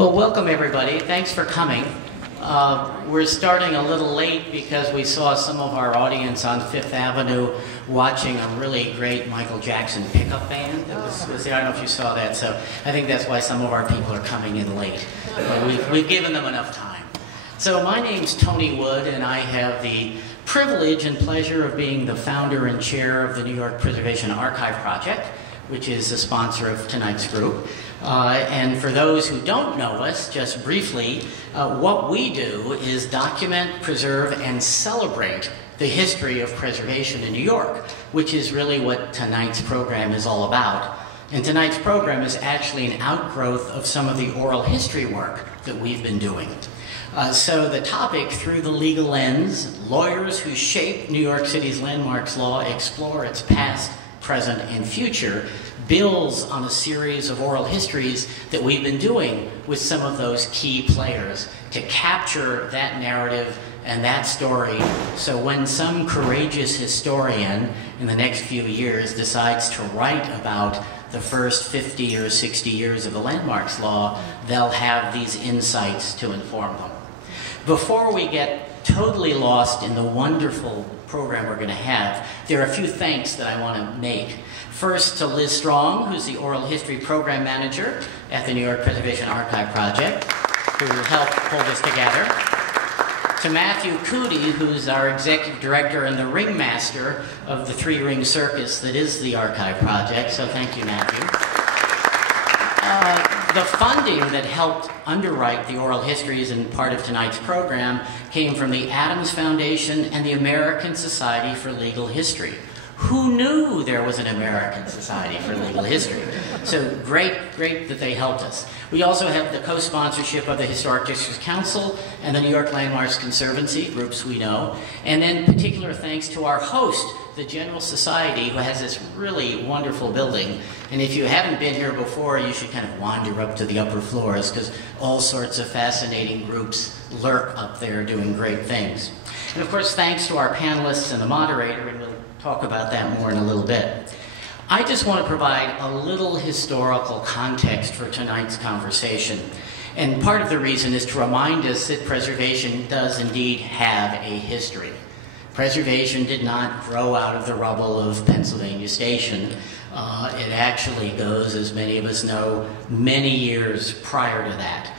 Well, welcome everybody. Thanks for coming. We're starting a little late because we saw some of our audience on Fifth Avenue watching a really great Michael Jackson pickup band. That was there. I don't know if you saw that, so I think that's why some of our people are coming in late. But we've given them enough time. So my name's Tony Wood, and I have the privilege and pleasure of being the founder and chair of the New York Preservation Archive Project, which is the sponsor of tonight's group. And for those who don't know us, just briefly, what we do is document, preserve, and celebrate the history of preservation in New York, which is really what tonight's program is all about. And tonight's program is actually an outgrowth of some of the oral history work that we've been doing. So the topic, Through the Legal Lens, lawyers who shape New York City's landmarks law explore its past, present, and future, builds on a series of oral histories that we've been doing with some of those key players to capture that narrative and that story, so when some courageous historian in the next few years decides to write about the first 50 or 60 years of the landmarks law, they'll have these insights to inform them. Before we get totally lost in the wonderful program we're going to have, there are a few thanks that I want to make. First, to Liz Strong, who's the Oral History Program Manager at the New York Preservation Archive Project, who helped hold us together. To Matthew Cootie, who's our Executive Director and the ringmaster of the three-ring circus that is the Archive Project, so thank you, Matthew. The funding that helped underwrite the oral histories and part of tonight's program came from the Adams Foundation and the American Society for Legal History. Who knew there was an American Society for Legal History? So great that they helped us. We also have the co-sponsorship of the Historic Districts Council and the New York Landmarks Conservancy, groups we know. And then particular thanks to our host, the General Society, who has this really wonderful building. And if you haven't been here before, you should kind of wander up to the upper floors, because all sorts of fascinating groups lurk up there doing great things. And of course, thanks to our panelists and the moderator, and we'll talk about that more in a little bit. I just want to provide a little historical context for tonight's conversation. And part of the reason is to remind us that preservation does indeed have a history. Preservation did not grow out of the rubble of Pennsylvania Station. It actually goes, as many of us know, many years prior to that.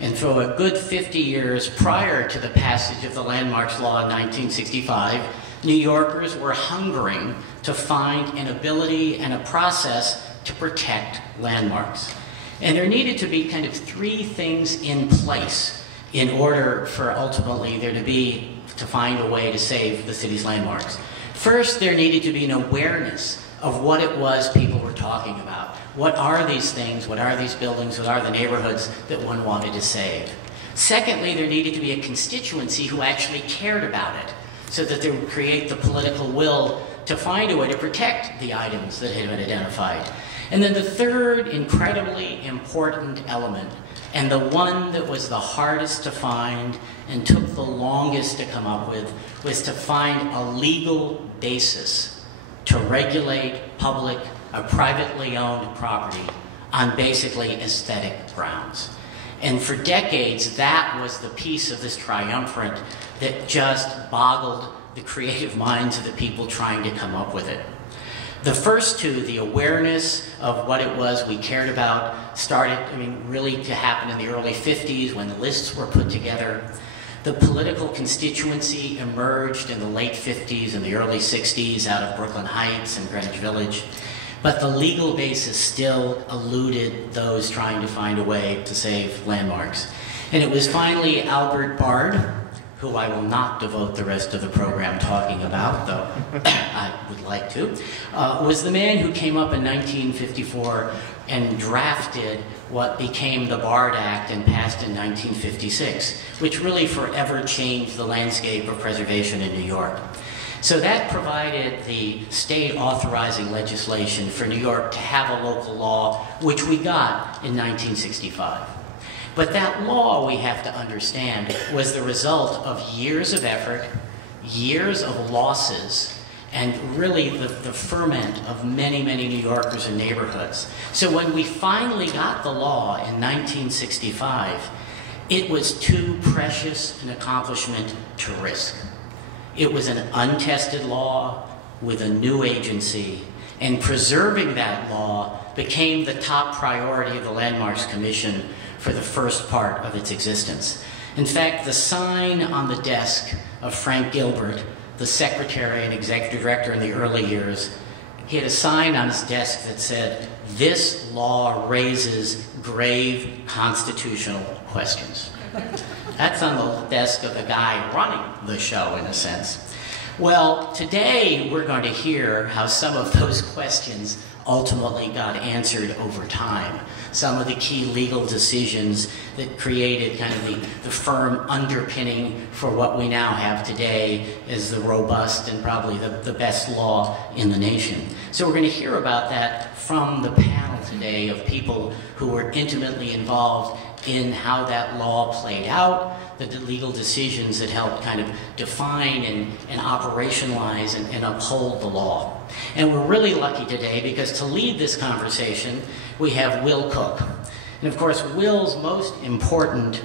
And for a good 50 years prior to the passage of the Landmarks Law in 1965, New Yorkers were hungering to find an ability and a process to protect landmarks. And there needed to be kind of three things in place in order for ultimately there to find a way to save the city's landmarks. First, there needed to be an awareness of what it was people were talking about. What are these things? What are these buildings? What are the neighborhoods that one wanted to save? Secondly, there needed to be a constituency who actually cared about it, so that they would create the political will to find a way to protect the items that had been identified. And then the third incredibly important element, and the one that was the hardest to find and took the longest to come up with, was to find a legal basis to regulate public or privately owned property on basically aesthetic grounds. And for decades, that was the piece of this triumvirate that just boggled the creative minds of the people trying to come up with it. The first two, the awareness of what it was we cared about, started, really to happen in the early 50s when the lists were put together. The political constituency emerged in the late 50s and the early 60s out of Brooklyn Heights and Greenwich Village. But the legal basis still eluded those trying to find a way to save landmarks. And it was finally Albert Bard, who I will not devote the rest of the program talking about, though I would like to, was the man who came up in 1954 and drafted what became the Bard Act and passed in 1956, which really forever changed the landscape of preservation in New York. So that provided the state authorizing legislation for New York to have a local law, which we got in 1965. But that law, we have to understand, was the result of years of effort, years of losses, and really the ferment of many, many New Yorkers and neighborhoods. So when we finally got the law in 1965, it was too precious an accomplishment to risk. It was an untested law with a new agency, and preserving that law became the top priority of the Landmarks Commission for the first part of its existence. In fact, the sign on the desk of Frank Gilbert, the secretary and executive director in the early years, he had a sign on his desk that said, "This law raises grave constitutional questions." That's on the desk of the guy running the show, in a sense. Well, today we're going to hear how some of those questions ultimately got answered over time. Some of the key legal decisions that created kind of the firm underpinning for what we now have today as the robust and probably the best law in the nation. So we're going to hear about that from the panel today of people who were intimately involved in how that law played out, the legal decisions that helped kind of define and operationalize and uphold the law. And we're really lucky today because to lead this conversation, we have Will Cook. And of course, Will's most important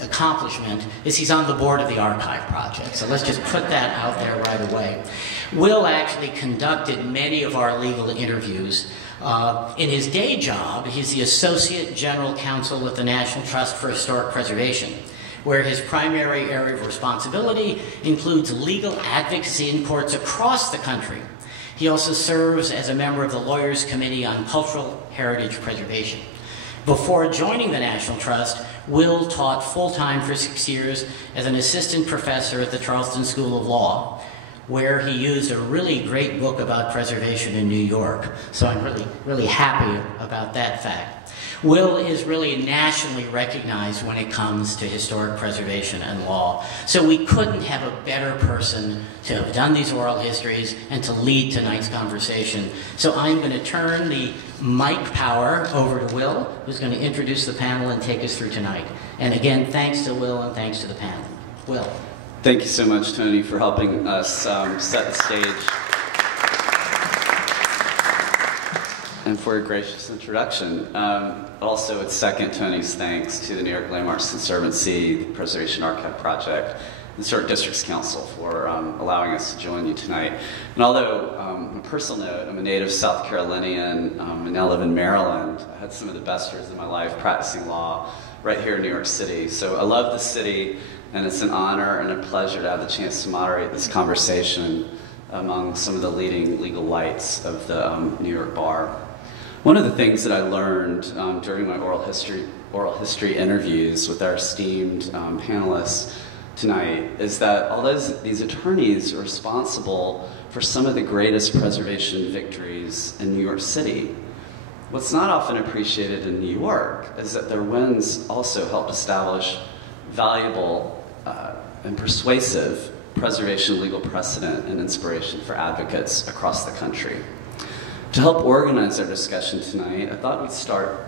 accomplishment is he's on the board of the Archive Project. So let's just put that out there right away. Will actually conducted many of our legal interviews. In his day job, he's the Associate General Counsel with the National Trust for Historic Preservation, where his primary area of responsibility includes legal advocacy in courts across the country. He also serves as a member of the Lawyers Committee on Cultural Heritage Preservation. Before joining the National Trust, Will taught full-time for 6 years as an assistant professor at the Charleston School of Law, where he used a really great book about preservation in New York. So I'm really happy about that fact. Will is really nationally recognized when it comes to historic preservation and law. So we couldn't have a better person to have done these oral histories and to lead tonight's conversation. So I'm going to turn the mic power over to Will, who's going to introduce the panel and take us through tonight. And again, thanks to Will and thanks to the panel. Will. Thank you so much, Tony, for helping us set the stage and for a gracious introduction. Also, it's second Tony's thanks to the New York Landmarks Conservancy, the Preservation Archive Project, the Historic Districts Council for allowing us to join you tonight. And although, on a personal note, I'm a native South Carolinian and now live in Maryland, I had some of the best years of my life practicing law right here in New York City. So I love the city, and it's an honor and a pleasure to have the chance to moderate this conversation among some of the leading legal lights of the New York bar. One of the things that I learned during my oral history interviews with our esteemed panelists tonight is that although these attorneys are responsible for some of the greatest preservation victories in New York City, what's not often appreciated in New York is that their wins also helped establish valuable and persuasive preservation legal precedent and inspiration for advocates across the country. To help organize our discussion tonight, I thought we'd start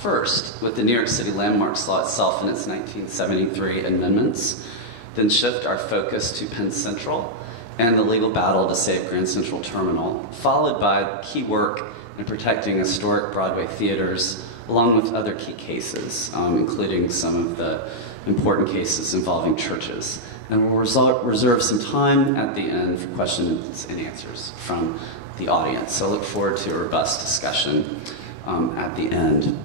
first with the New York City Landmarks Law itself and its 1973 amendments, then shift our focus to Penn Central and the legal battle to save Grand Central Terminal, followed by key work in protecting historic Broadway theaters, along with other key cases, including some of the important cases involving churches. And we'll reserve some time at the end for questions and answers from the audience. So I look forward to a robust discussion at the end.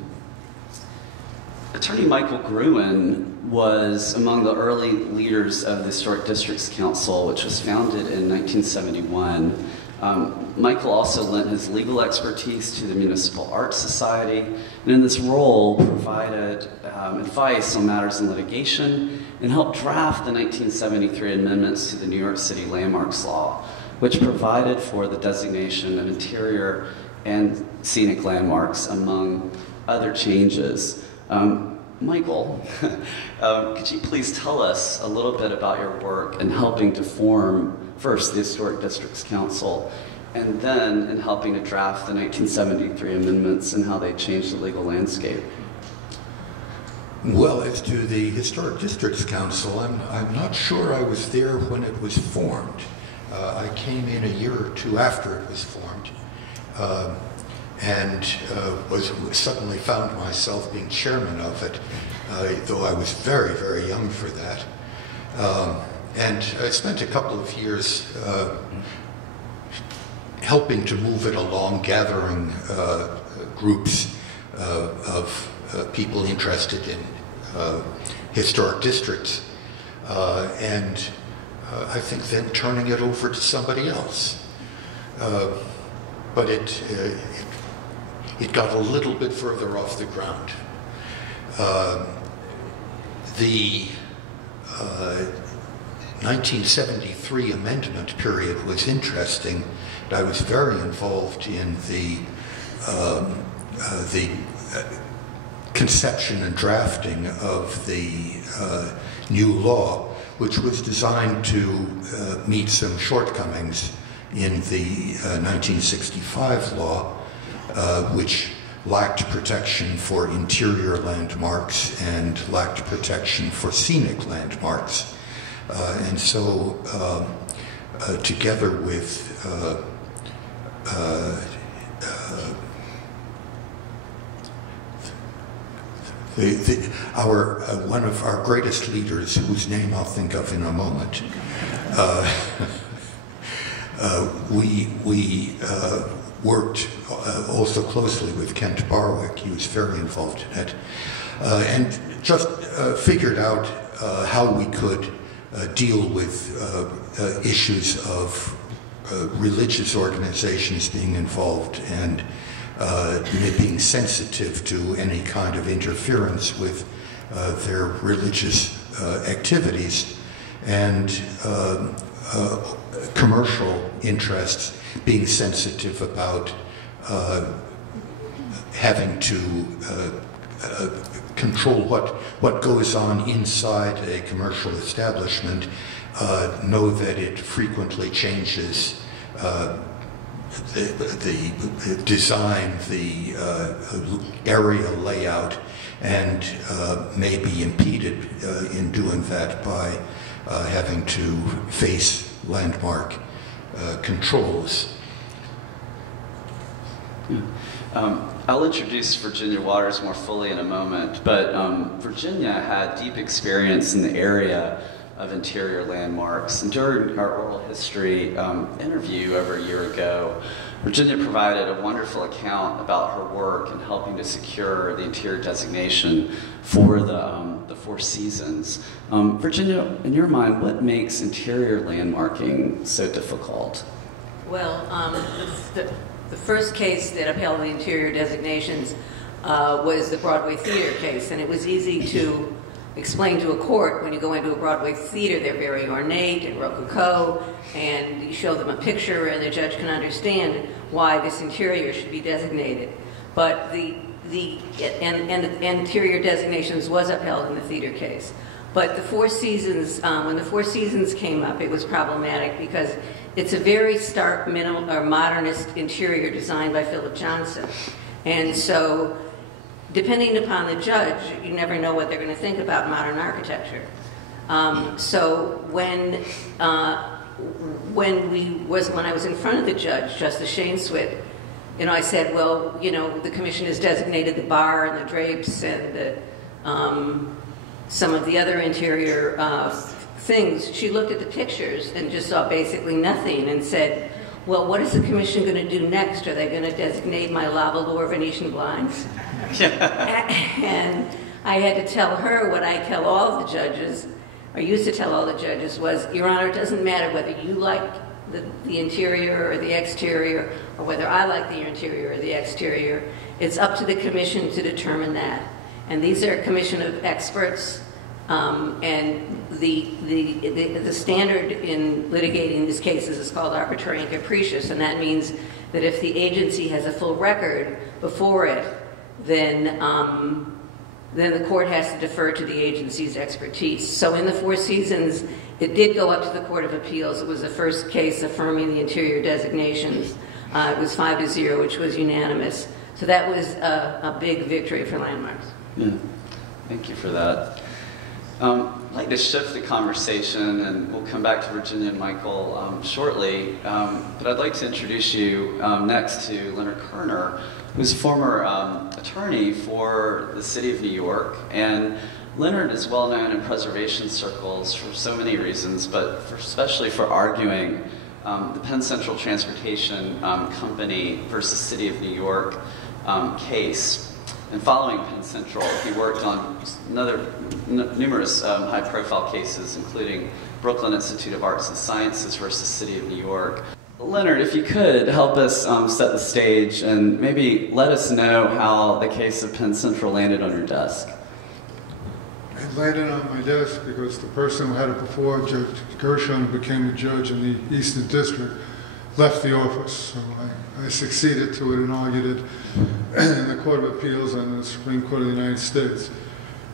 Attorney Michael Gruen was among the early leaders of the Historic Districts Council, which was founded in 1971. Michael also lent his legal expertise to the Municipal Art Society, and in this role provided advice on matters in litigation and helped draft the 1973 amendments to the New York City Landmarks Law, which provided for the designation of interior and scenic landmarks, among other changes. Michael, could you please tell us a little bit about your work in helping to form, first, the Historic Districts Council, and then in helping to draft the 1973 amendments and how they changed the legal landscape? Well, as to the Historic Districts Council, I'm not sure I was there when it was formed. I came in a year or two after it was formed, and suddenly found myself being chairman of it, though I was very, very young for that. And I spent a couple of years helping to move it along, gathering groups of people interested in historic districts, and I think then turning it over to somebody else. But it got a little bit further off the ground. The 1973 amendment period was interesting. I was very involved in the conception and drafting of the new law, which was designed to meet some shortcomings in the 1965 law, which lacked protection for interior landmarks and lacked protection for scenic landmarks. And so, together with one of our greatest leaders, whose name I'll think of in a moment, we worked also closely with Kent Barwick. He was very involved in it, and just figured out how we could deal with issues of religious organizations being involved and being sensitive to any kind of interference with their religious activities, and commercial interests being sensitive about having to control what goes on inside a commercial establishment, know that it frequently changes the design, the area layout, and may be impeded in doing that by having to face landmark controls. I'll introduce Virginia Waters more fully in a moment, but Virginia had deep experience in the area of interior landmarks. And during our oral history interview over a year ago, Virginia provided a wonderful account about her work in helping to secure the interior designation for the Four Seasons. Virginia, in your mind, what makes interior landmarking so difficult? Well, the first case that upheld the interior designations was the Broadway Theater case, and it was easy to explain to a court. When you go into a Broadway theater, they're very ornate and rococo, and you show them a picture and the judge can understand why this interior should be designated. But the interior designations was upheld in the theater case. But the Four Seasons, when the Four Seasons came up, it was problematic because it's a very stark minimal or modernist interior designed by Philip Johnson. And so, depending upon the judge, you never know what they're going to think about modern architecture. So when I was in front of the judge, Justice Shainswit, I said, well, the commission has designated the bar and the drapes and the, some of the other interior things. She looked at the pictures and just saw basically nothing and said, well, what is the commission going to do next? Are they going to designate my lavalier Venetian blinds? And I had to tell her what I tell all of the judges, or used to tell all the judges, was, Your Honor, it doesn't matter whether you like the interior or the exterior, or whether I like the interior or the exterior. It's up to the commission to determine that. And these are a commission of experts, and the standard in litigating these cases is called arbitrary and capricious, and that means that if the agency has a full record before it, then the court has to defer to the agency's expertise. So in the Four Seasons, it did go up to the Court of Appeals. It was the first case affirming the interior designations. It was 5-0, which was unanimous. So that was a big victory for landmarks. Yeah. Thank you for that. I'd like to shift the conversation, and we'll come back to Virginia and Michael shortly, but I'd like to introduce you next to Leonard Koerner, who's a former attorney for the city of New York. And Leonard is well known in preservation circles for so many reasons, but especially for arguing the Penn Central Transportation Company versus City of New York case. And following Penn Central, he worked on numerous high-profile cases, including Brooklyn Institute of Arts and Sciences versus City of New York. Leonard, if you could help us set the stage and maybe let us know how the case of Penn Central landed on your desk. It landed on my desk because the person who had it before, Judge Gershon, who became a judge in the Eastern District, left the office. So I succeeded to it and argued it in the Court of Appeals and the Supreme Court of the United States.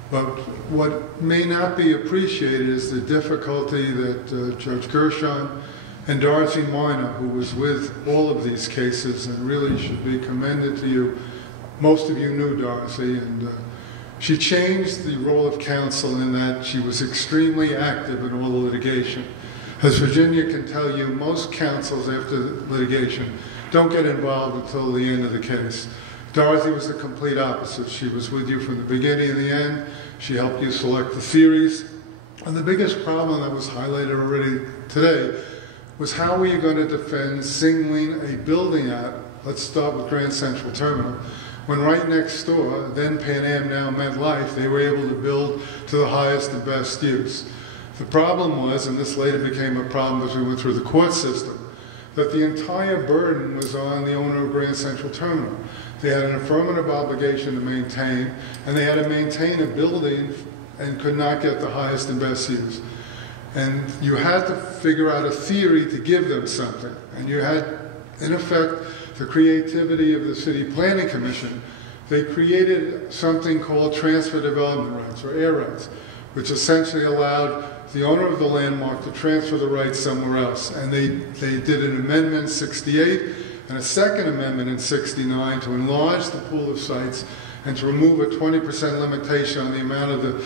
But what may not be appreciated is the difficulty that Judge Gershon and Dorothy Minor, who was with all of these cases and really should be commended to you. Most of you knew Dorothy, and she changed the role of counsel in that she was extremely active in all the litigation. As Virginia can tell you, most counsels after litigation don't get involved until the end of the case. Dorothy was the complete opposite. She was with you from the beginning and the end. She helped you select the theories. And the biggest problem that was highlighted already today was how were you going to defend singling a building out, let's start with Grand Central Terminal, when right next door, then Pan Am, now MetLife, they were able to build to the highest and best use. The problem was, and this later became a problem as we went through the court system, that the entire burden was on the owner of Grand Central Terminal. They had an affirmative obligation to maintain, and they had to maintain a building and could not get the highest and best use. And you had to figure out a theory to give them something. And you had, in effect, the creativity of the City Planning Commission. They created something called transfer development rights, or air rights, which essentially allowed the owner of the landmark to transfer the rights somewhere else. And they did an amendment in 68 and a second amendment in 69 to enlarge the pool of sites and to remove a 20% limitation on the amount of the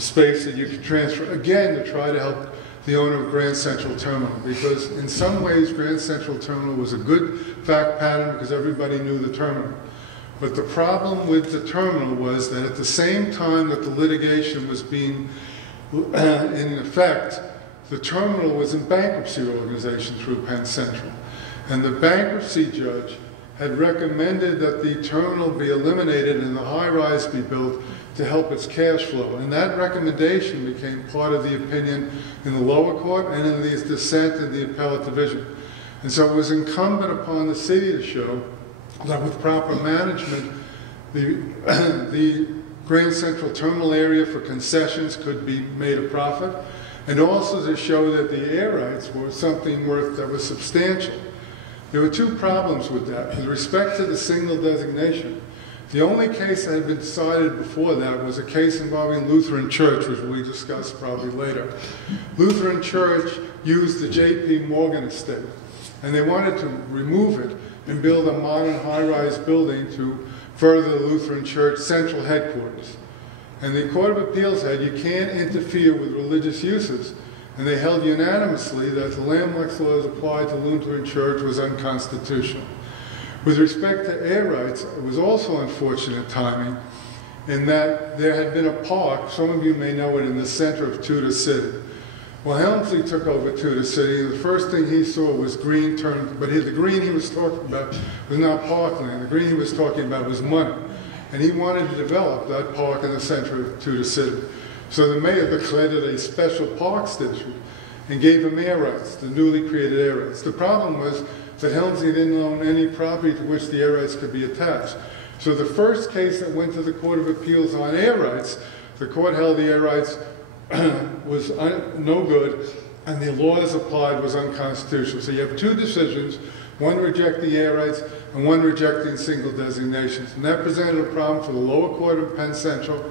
space that you could transfer, again, to try to help the owner of Grand Central Terminal. Because in some ways, Grand Central Terminal was a good fact pattern because everybody knew the terminal. But the problem with the terminal was that at the same time that the litigation was being in effect, the terminal was in bankruptcy organization through Penn Central. And the bankruptcy judge had recommended that the terminal be eliminated and the high-rise be built to help its cash flow. And that recommendation became part of the opinion in the lower court and in the dissent in the appellate division. And so it was incumbent upon the city to show that with proper management, the Grand Central Terminal area for concessions could be made a profit, and also to show that the air rights were something worth that was substantial. There were two problems with that. With respect to the single designation, the only case that had been decided before that was a case involving Lutheran Church, which we discuss probably later. Lutheran Church used the J.P. Morgan estate, and they wanted to remove it and build a modern high-rise building to further the Lutheran Church central headquarters. And the Court of Appeals said you can't interfere with religious uses, and they held unanimously that the landmarks laws applied to Lutheran Church was unconstitutional. With respect to air rights, it was also unfortunate timing in that there had been a park, some of you may know it, in the center of Tudor City. Well, Helmsley took over Tudor City, and the first thing he saw was green turned, but the green he was talking about was not parkland. The green he was talking about was money. And he wanted to develop that park in the center of Tudor City. So the mayor declared it a special parks district and gave him air rights, the newly created air rights. The problem was that Helmsley didn't own any property to which the air rights could be attached. So the first case that went to the Court of Appeals on air rights, the court held the air rights was no good, and the laws applied was unconstitutional. So you have two decisions, one rejecting air rights and one rejecting single designations. And that presented a problem for the lower court of Penn Central,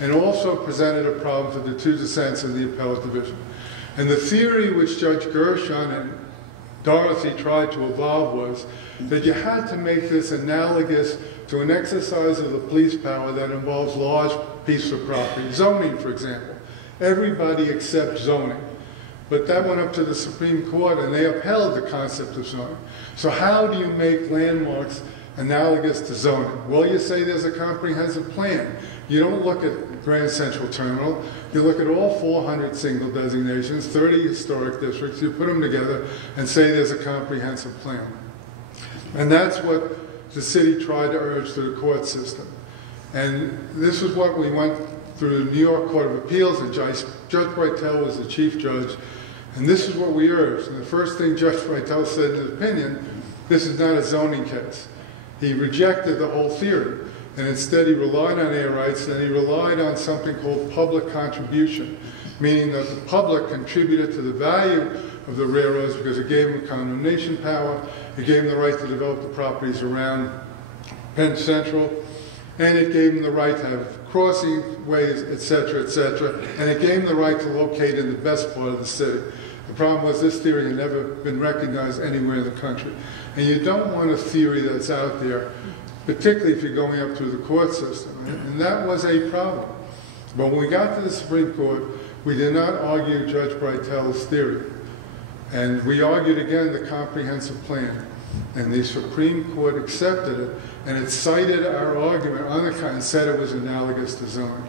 and also presented a problem for the two dissents in the appellate division. And the theory which Judge Gershon and Dorothy tried to evolve was that you had to make this analogous to an exercise of the police power that involves large pieces of property. Zoning, for example. everybody except zoning. But that went up to the Supreme Court, and they upheld the concept of zoning. So how do you make landmarks analogous to zoning? Well, you say there's a comprehensive plan. You don't look at Grand Central Terminal. You look at all 400 single designations, 30 historic districts. You put them together and say there's a comprehensive plan. And that's what the city tried to urge to the court system. And this is what we went through the New York Court of Appeals, and Judge Breitel was the chief judge. And this is what we urged. And the first thing Judge Breitel said in his opinion, this is not a zoning case. He rejected the whole theory. And instead he relied on air rights, and he relied on something called public contribution, meaning that the public contributed to the value of the railroads because it gave them condemnation power, it gave them the right to develop the properties around Penn Central, and it gave them the right to have crossing ways, etc., and it gave them the right to locate in the best part of the city. The problem was this theory had never been recognized anywhere in the country. And you don't want a theory that's out there, particularly if you're going up through the court system. And that was a problem. But when we got to the Supreme Court, we did not argue Judge Breitel's theory. And we argued again the comprehensive plan. And the Supreme Court accepted it, and it cited our argument on the and said it was analogous to zoning.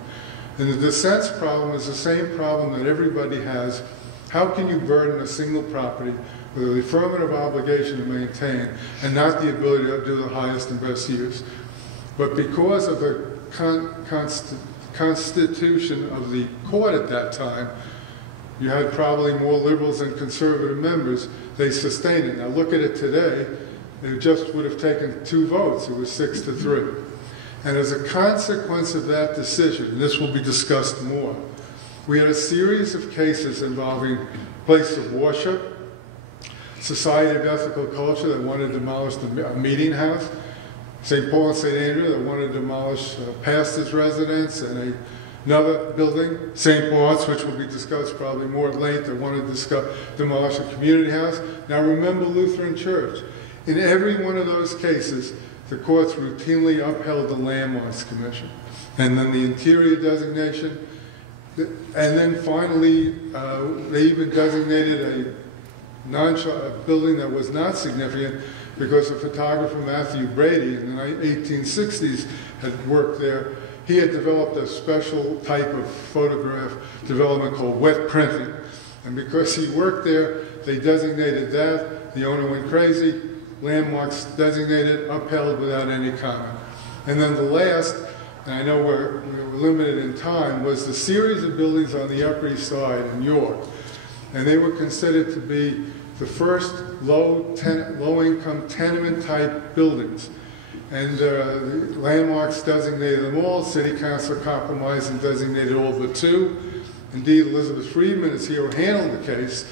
And the dissent's problem is the same problem that everybody has. How can you burden a single property with an affirmative obligation to maintain and not the ability to do the highest and best use? But because of the constitution of the court at that time, you had probably more liberals and conservative members. They sustained it. Now look at it today. It just would have taken 2 votes. It was 6-3. And as a consequence of that decision, and this will be discussed more, we had a series of cases involving place of worship, Society of Ethical Culture that wanted to demolish a meeting house, St. Paul and St. Andrew that wanted to demolish pastor's residence, and another building, St. Paul's, which will be discussed probably more at length, that wanted to demolish a community house. Now remember Lutheran Church. In every one of those cases, the courts routinely upheld the Landmarks Commission. And then the interior designation, and then finally, they even designated a building that was not significant because the photographer Matthew Brady in the 1860s had worked there. He had developed a special type of photograph development called wet printing. And because he worked there, they designated that. The owner went crazy. Landmarks designated, upheld without any comment. And then the last, and I know we're limited in time, was the series of buildings on the Upper East Side in York. And they were considered to be the first low-income tenement-type buildings. And Landmarks designated them all. City Council compromised and designated all but 2. Indeed, Elizabeth Friedman is here who handled the case.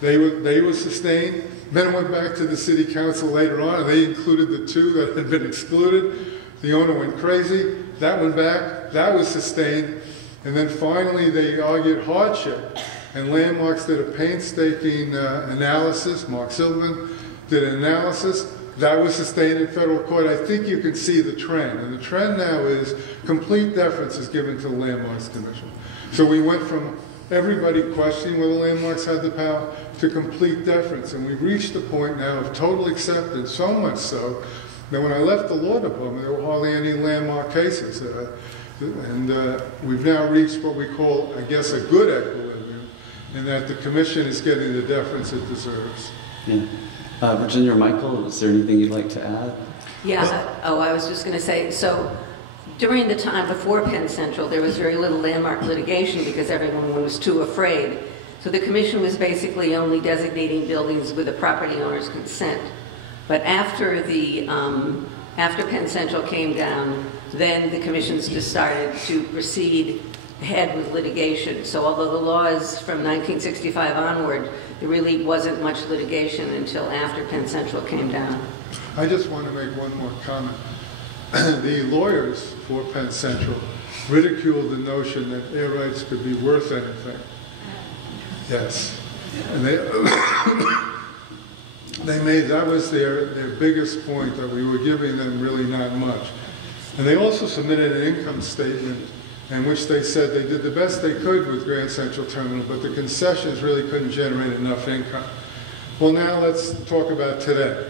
They were sustained. Then it went back to the City Council later on, and they included the 2 that had been excluded. The owner went crazy. That went back. That was sustained. And then finally, they argued hardship. And Landmarks did a painstaking analysis. Mark Silverman did an analysis. That was sustained in federal court. I think you can see the trend. And the trend now is complete deference is given to the Landmarks Commission. So we went from everybody questioning whether Landmarks had the power to complete deference. And we've reached the point now of total acceptance, so much so that when I left the law department, there were hardly any landmark cases. We've now reached what we call, I guess, a good equilibrium, in that the commission is getting the deference it deserves. Yeah. Virginia or Michael, is there anything you'd like to add? Yeah, I was just going to say, so during the time before Penn Central, there was very little landmark litigation because everyone was too afraid. So the commission was basically only designating buildings with the property owner's consent. But after Penn Central came down, then the commissions just started to proceed ahead with litigation. So although the law is from 1965 onward, there really wasn't much litigation until after Penn Central came down. I just want to make one more comment. The lawyers for Penn Central ridiculed the notion that air rights could be worth anything. Yes. And that was their biggest point, that we were giving them really not much. And they also submitted an income statement in which they said they did the best they could with Grand Central Terminal, but the concessions really couldn't generate enough income. Well, now let's talk about today.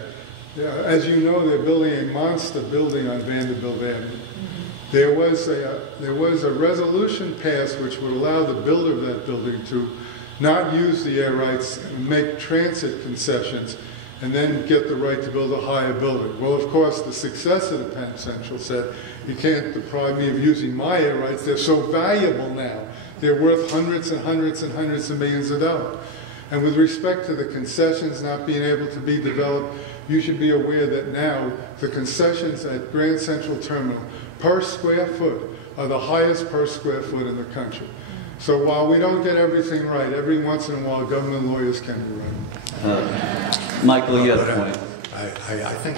As you know, they're building a monster building on Vanderbilt Avenue. There was a resolution passed which would allow the builder of that building to not use the air rights and make transit concessions and then get the right to build a higher building. Well, of course, the successor to Penn Central said, you can't deprive me of using my air rights. They're so valuable now. They're worth hundreds and hundreds and hundreds of millions of dollars. And with respect to the concessions not being able to be developed, you should be aware that now the concessions at Grand Central Terminal per square foot are the highest per square foot in the country. So while we don't get everything right, every once in a while government lawyers can be right. Michael, you have a point. I think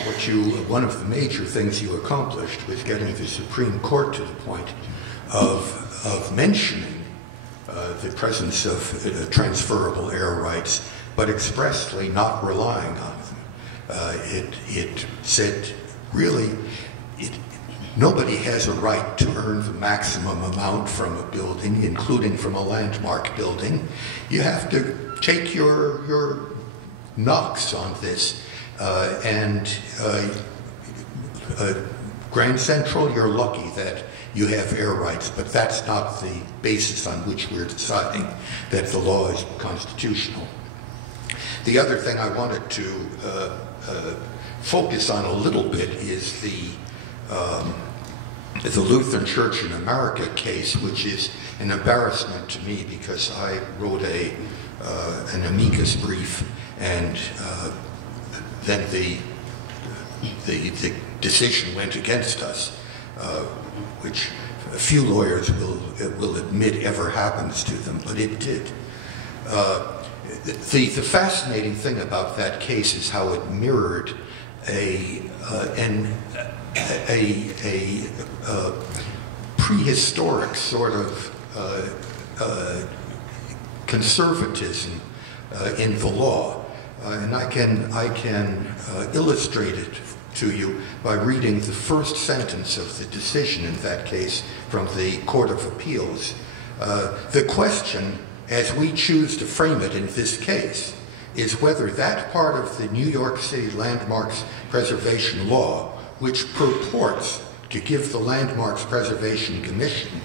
one of the major things you accomplished was getting the Supreme Court to the point of mentioning the presence of transferable air rights, but expressly not relying on them. It said, really, nobody has a right to earn the maximum amount from a building, including from a landmark building. You have to take your knocks on this. Grand Central, you're lucky that you have air rights, but that's not the basis on which we're deciding that the law is constitutional. The other thing I wanted to focus on a little bit is the Lutheran Church in America case, which is an embarrassment to me because I wrote an amicus brief, and then the decision went against us, which a few lawyers will admit ever happens to them, but it did. The fascinating thing about that case is how it mirrored a prehistoric sort of conservatism in the law. And I can illustrate it to you by reading the first sentence of the decision in that case from the Court of Appeals. The question, as we choose to frame it in this case, is whether that part of the New York City Landmarks Preservation Law, which purports to give the Landmarks Preservation Commission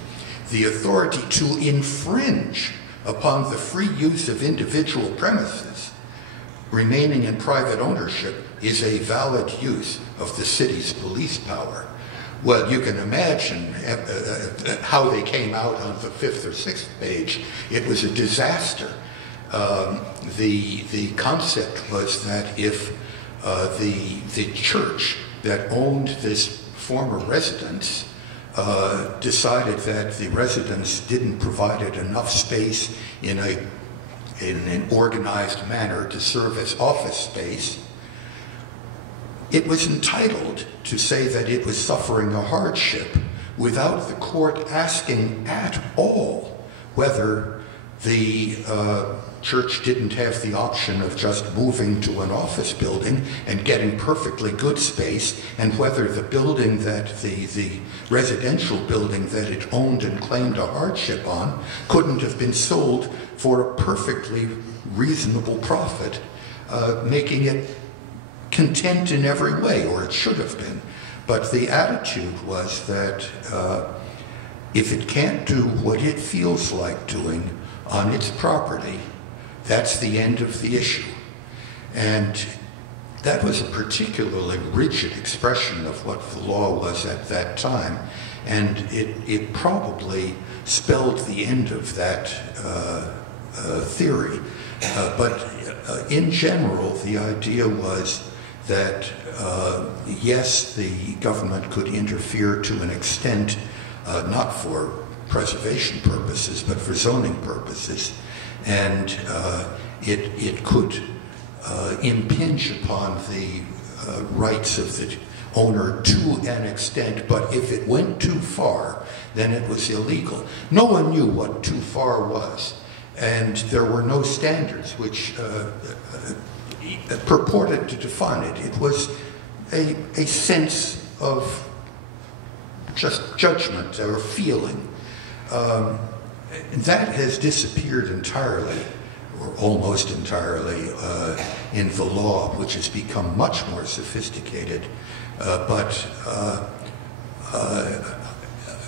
the authority to infringe upon the free use of individual premises remaining in private ownership, is a valid use of the city's police power. Well, you can imagine how they came out on the 5th or 6th page. It was a disaster. The concept was that if the church that owned this former residence decided that the residence didn't provide it enough space in an organized manner to serve as office space, it was entitled to say that it was suffering a hardship without the court asking at all whether the church didn't have the option of just moving to an office building and getting perfectly good space, and whether the building that the residential building that it owned and claimed a hardship on couldn't have been sold for a perfectly reasonable profit, making it content in every way, or it should have been. But the attitude was that if it can't do what it feels like doing on its property, that's the end of the issue. And that was a particularly rigid expression of what the law was at that time, and it probably spelled the end of that theory. But in general, the idea was that yes, the government could interfere to an extent, not for preservation purposes, but for zoning purposes, and it could impinge upon the rights of the owner to an extent, but if it went too far, then it was illegal. No one knew what too far was, and there were no standards which purported to define it. It was a sense of just judgment or feeling. that has disappeared entirely, or almost entirely, in the law, which has become much more sophisticated.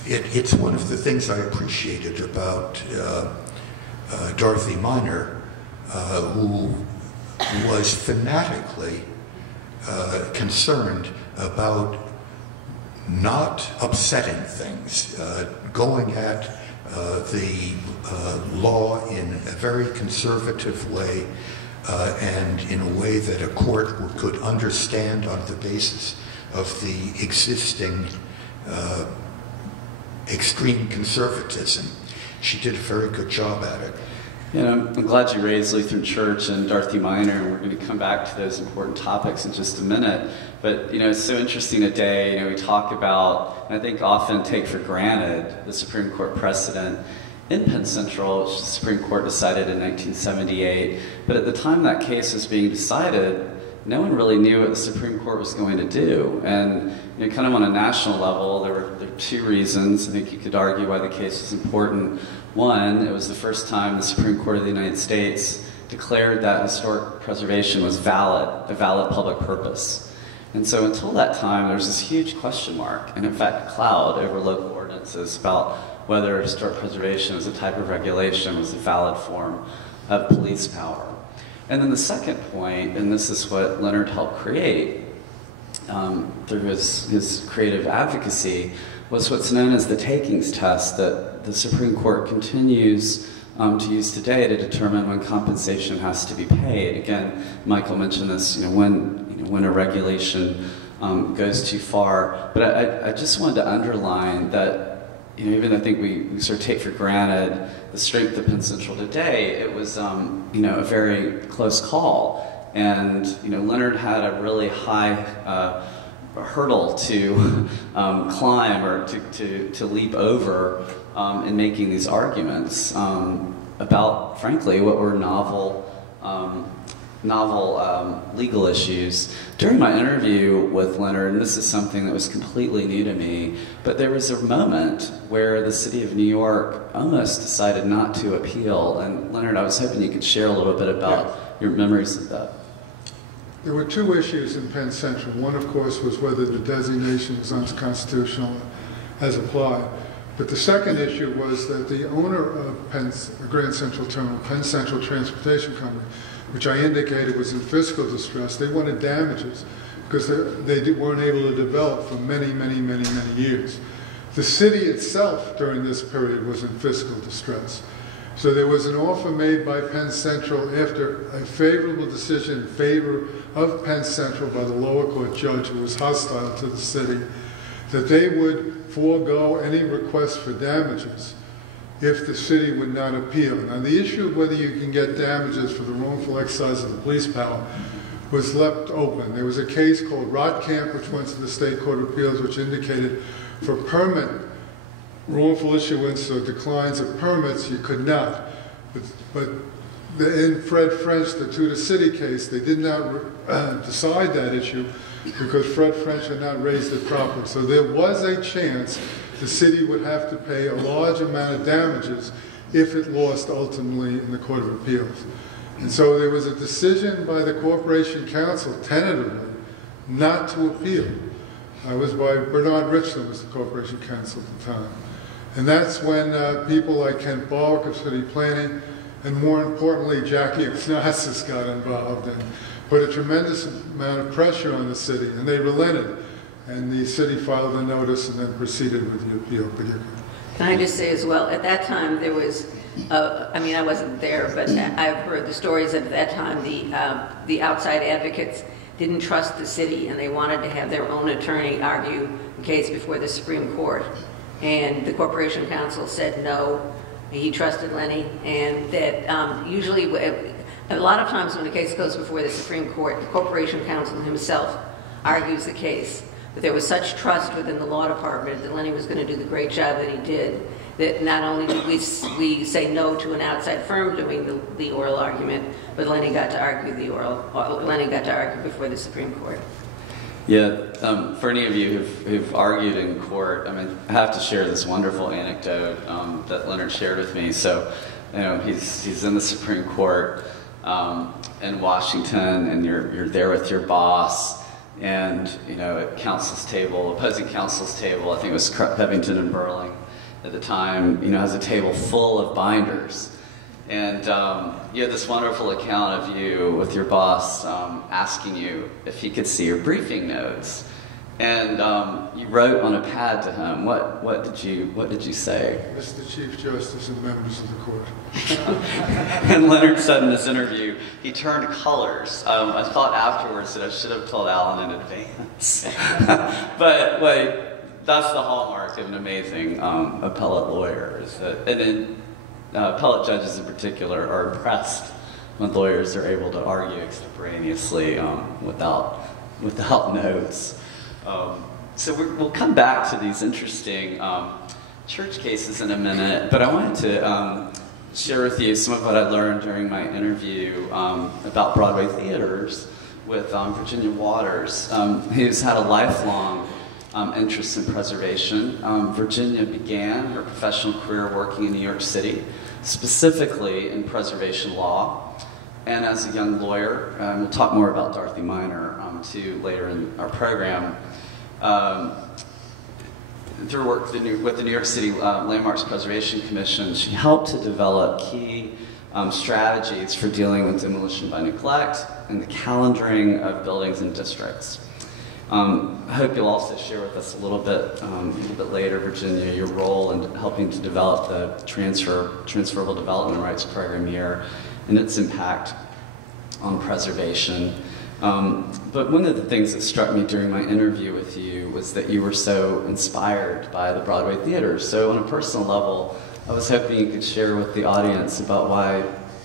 It's one of the things I appreciated about Dorothy Miner, who was fanatically concerned about not upsetting things, going at the law in a very conservative way, and in a way that a court could understand on the basis of the existing extreme conservatism. She did a very good job at it. Yeah, I'm glad you raised Lutheran Church and Dorothy Miner, and we're going to come back to those important topics in just a minute. But, it's so interesting today, we talk about, and I think often take for granted, the Supreme Court precedent in Penn Central, which the Supreme Court decided in 1978. But at the time that case was being decided, no one really knew what the Supreme Court was going to do. And kind of on a national level, there were two reasons. I think you could argue why the case was important. One, it was the first time the Supreme Court of the United States declared that historic preservation was valid, a valid public purpose. And so until that time, there was this huge question mark, and in fact, a cloud over local ordinances about whether historic preservation as a type of regulation was a valid form of police power. And then the second point, and this is what Leonard helped create through his creative advocacy, was what's known as the takings test that the Supreme Court continues to use today to determine when compensation has to be paid. Again, Michael mentioned this, when a regulation goes too far. But I just wanted to underline that, even I think we sort of take for granted the strength of Penn Central today, it was, a very close call. And, Leonard had a really high hurdle to climb or to leap over in making these arguments about, frankly, what were novel legal issues. During my interview with Leonard, and this is something that was completely new to me, but there was a moment where the city of New York almost decided not to appeal. And Leonard, I was hoping you could share a little bit about your memories of that. There were two issues in Penn Central. One, of course, was whether the designation was unconstitutional as applied. But the second issue was that the owner of Grand Central Terminal, Penn Central Transportation Company, which I indicated was in fiscal distress, they wanted damages because they weren't able to develop for many, many, many, many years. The city itself during this period was in fiscal distress. So there was an offer made by Penn Central after a favorable decision in favor of Penn Central by the lower court judge who was hostile to the city, that they would forego any request for damages if the city would not appeal. Now, the issue of whether you can get damages for the wrongful exercise of the police power was left open. There was a case called Rotkamp, which went to the State Court of Appeals, which indicated for permit wrongful issuance or declines of permits, you could not. But in Fred French, the Tudor City case, they did not decide that issue because Fred French had not raised it properly. So there was a chance the city would have to pay a large amount of damages if it lost ultimately in the Court of Appeals. And so there was a decision by the Corporation Counsel, tentatively, not to appeal. It was by Bernard Richland, was the Corporation Counsel at the time. And that's when people like Kent Barwick of City Planning, and more importantly, Jackie Onassis got involved and put a tremendous amount of pressure on the city, and they relented. And the city filed a notice and then proceeded with the appeal. Can I just say as well, at that time there was, I wasn't there, but I've heard the stories of that time, the outside advocates didn't trust the city and they wanted to have their own attorney argue the case before the Supreme Court. And the Corporation Counsel said no, he trusted Lenny, and that usually, a lot of times when a case goes before the Supreme Court, the Corporation Counsel himself argues the case. But there was such trust within the law department that Lenny was going to do the great job that he did, that not only did we say no to an outside firm doing the oral argument, but Lenny got to argue Lenny got to argue before the Supreme Court. Yeah, for any of you who've argued in court, I mean, I have to share this wonderful anecdote that Leonard shared with me. So, you know, he's in the Supreme Court in Washington, and you're there with your boss, and you know, at counsel's table, opposing counsel's table, I think it was Covington and Burling at the time, you know, has a table full of binders. And you had this wonderful account of you with your boss asking you if he could see your briefing notes, and you wrote on a pad to him. What did you say? Mr. Chief Justice and members of the court. And Leonard said in this interview, he turned colors. I thought afterwards that I should have told Alan in advance, but that's the hallmark of an amazing appellate lawyer. Is that, and then, appellate judges in particular are impressed when lawyers are able to argue extemporaneously without notes. So we'll come back to these interesting church cases in a minute, but I wanted to share with you some of what I learned during my interview about Broadway theaters with Virginia Waters, who's had a lifelong interest in preservation. Virginia began her professional career working in New York City, specifically in preservation law, and as a young lawyer. We'll talk more about Dorothy Minor too later in our program. Through work with the New York City Landmarks Preservation Commission, she helped to develop key strategies for dealing with demolition by neglect and the calendaring of buildings and districts. I hope you'll also share with us a little bit later, Virginia, your role in helping to develop the Transferable Development Rights Program here and its impact on preservation. But one of the things that struck me during my interview with you was that you were so inspired by the Broadway theaters. So on a personal level, I was hoping you could share with the audience about why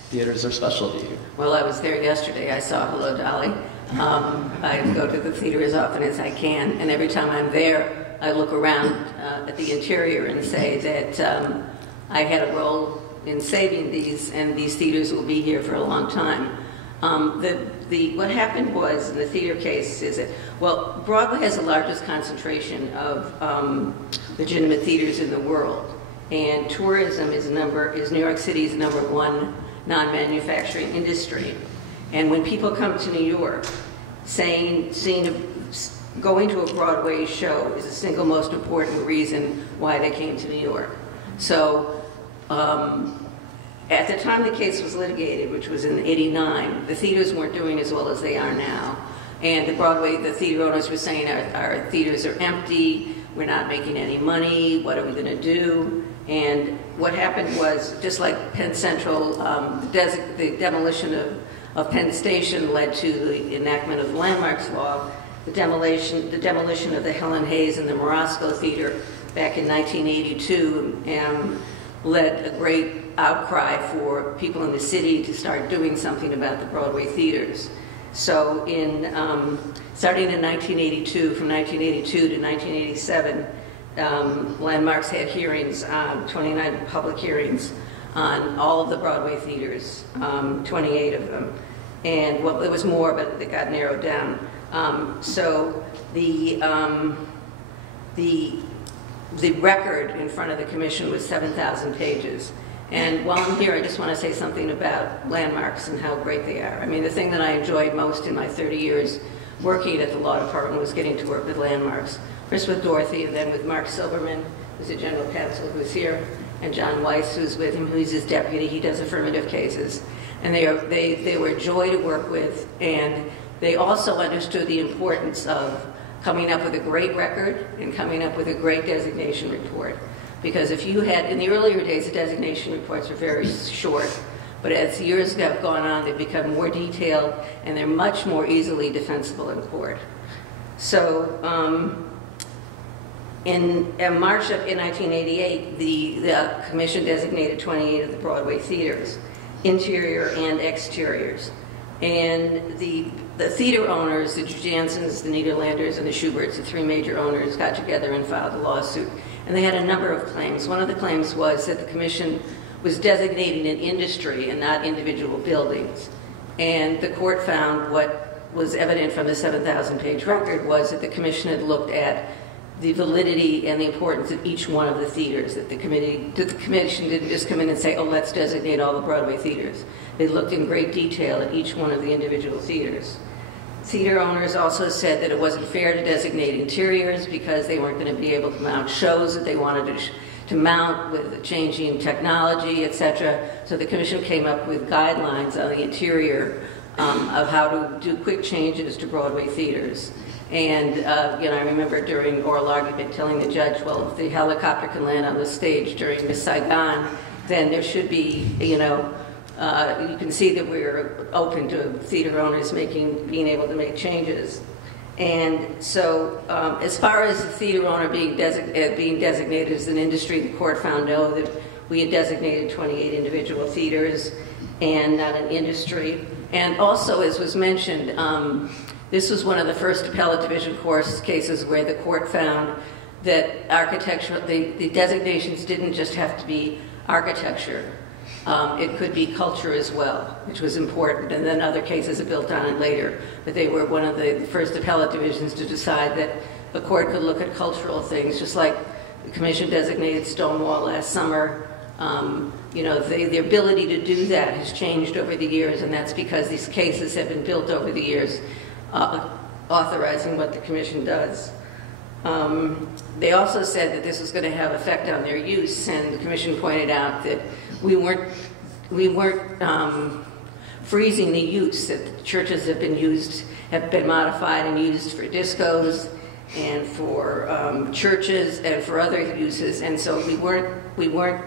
theaters are special to you. Well, I was there yesterday. I saw Hello, Dolly. I go to the theater as often as I can, and every time I'm there, I look around at the interior and say that I had a role in saving these, and these theaters will be here for a long time. What happened was, in the theater case, is that, well, Broadway has the largest concentration of legitimate theaters in the world, and tourism is New York City's #1 non-manufacturing industry. And when people come to New York, going to a Broadway show is the single most important reason why they came to New York. So at the time the case was litigated, which was in '89, the theaters weren't doing as well as they are now. And the theater owners were saying, our theaters are empty, we're not making any money, what are we going to do? And what happened was, just like Penn Central, the demolition of Penn Station led to the enactment of the Landmarks Law. The demolition of the Helen Hayes and the Morosco Theater back in 1982 led a great outcry for people in the city to start doing something about the Broadway theaters. So starting in 1982, from 1982 to 1987, Landmarks had hearings, 29 public hearings on all of the Broadway theaters, 28 of them. And well, there was more, but it got narrowed down. So the record in front of the commission was 7,000 pages. And while I'm here, I just want to say something about landmarks and how great they are. I mean, the thing that I enjoyed most in my 30 years working at the law department was getting to work with landmarks. First with Dorothy, and then with Mark Silverman, who's the general counsel, who's here, and John Weiss, who's with him, who's his deputy. He does affirmative cases. And they were a joy to work with, and they also understood the importance of coming up with a great record and coming up with a great designation report. Because if you had, in the earlier days, the designation reports were very short, but as the years have gone on, they've become more detailed, and they're much more easily defensible in court. So in March of 1988, the commission designated 28 of the Broadway theaters, interior and exteriors. And the theater owners, the Jansons, the Nederlanders, and the Schuberts, the three major owners, got together and filed a lawsuit. And they had a number of claims. One of the claims was that the commission was designating an industry and not individual buildings. And the court found what was evident from the 7,000-page record was that the commission had looked at the validity and the importance of each one of the theaters. That the commission didn't just come in and say, oh, let's designate all the Broadway theaters. They looked in great detail at each one of the individual theaters. Theater owners also said that it wasn't fair to designate interiors because they weren't going to be able to mount shows that they wanted to mount with the changing technology, etc. So the commission came up with guidelines on the interior of how to do quick changes to Broadway theaters. And I remember during oral argument telling the judge, well, if the helicopter can land on the stage during Miss Saigon, then there should be, you can see that we're open to theater owners being able to make changes. And so as far as the theater owner being designated as an industry, the court found no, that we had designated 28 individual theaters and not an industry. And also, as was mentioned, this was one of the first appellate division cases where the court found that the designations didn't just have to be architecture. It could be culture as well, which was important, and then other cases have built on it later. But they were one of the first appellate divisions to decide that the court could look at cultural things, just like the commission designated Stonewall last summer. The ability to do that has changed over the years, and that's because these cases have been built over the years, authorizing what the commission does. They also said that this was going to have effect on their use, and the commission pointed out that we weren't freezing the use, that the churches have been modified and used for discos and for churches and for other uses, and so we weren't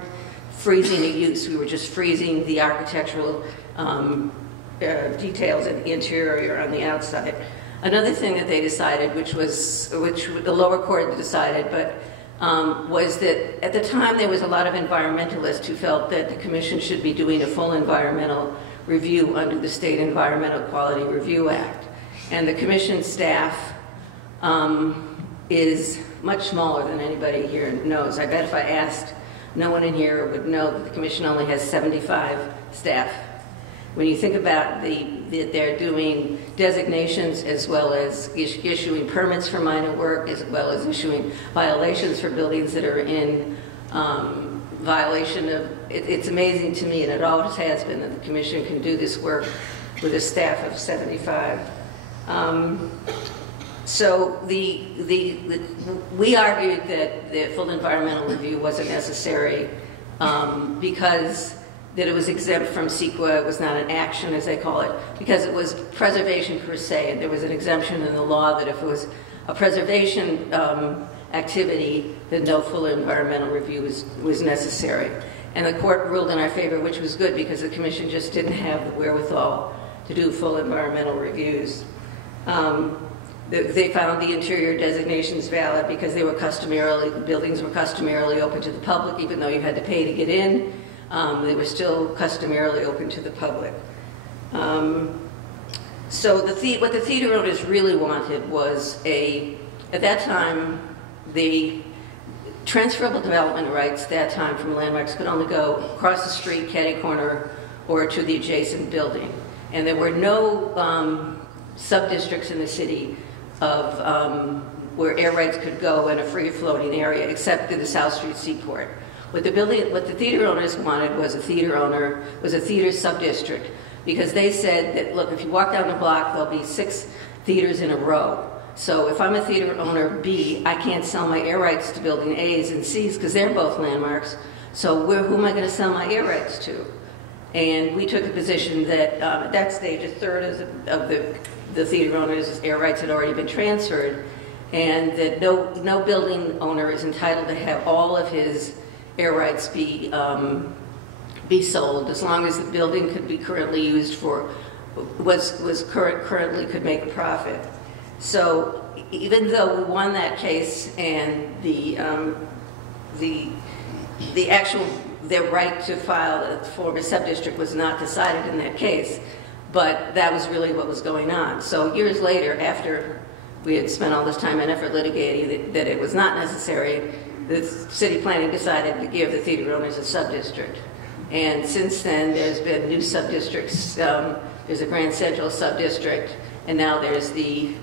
freezing the use. We were just freezing the architectural details in the interior on the outside. Another thing that they decided, which the lower court decided, but was that at the time there was a lot of environmentalists who felt that the commission should be doing a full environmental review under the State Environmental Quality Review Act. And the commission staff is much smaller than anybody here knows. I bet if I asked, no one in here would know that the commission only has 75 staff. When you think about that they're doing designations as well as issuing permits for minor work, as well as issuing violations for buildings that are in violation of, it's amazing to me, and it always has been, that the commission can do this work with a staff of 75. So we argued that the full environmental review wasn't necessary because that it was exempt from CEQA. It was not an action, as they call it, because it was preservation per se. And there was an exemption in the law that if it was a preservation activity, then no full environmental review was necessary. And the court ruled in our favor, which was good because the commission just didn't have the wherewithal to do full environmental reviews. They found the interior designations valid because the buildings were customarily open to the public, even though you had to pay to get in. They were still customarily open to the public. So what the theater owners really wanted was at that time, the transferable development rights at that time from landmarks could only go across the street, catty corner, or to the adjacent building. And there were no sub-districts in the city of where air rights could go in a free-floating area, except in the South Street Seaport. What the theater owners wanted was a theater sub-district, because they said that, look, if you walk down the block, there'll be 6 theaters in a row. So if I'm a theater owner B, I can't sell my air rights to building A's and C's because they're both landmarks. So who am I going to sell my air rights to? And we took the position that at that stage, a third of the theater owners' air rights had already been transferred, and that no building owner is entitled to have all of his air rights be sold, as long as the building could be currently used for, currently could make a profit. So even though we won that case and their right to file a form of sub-district was not decided in that case, but that was really what was going on. So years later, after we had spent all this time and effort litigating that it was not necessary, the city planning decided to give the theater owners a sub-district. And since then, there's been new sub-districts. There's a Grand Central sub-district, And now there's the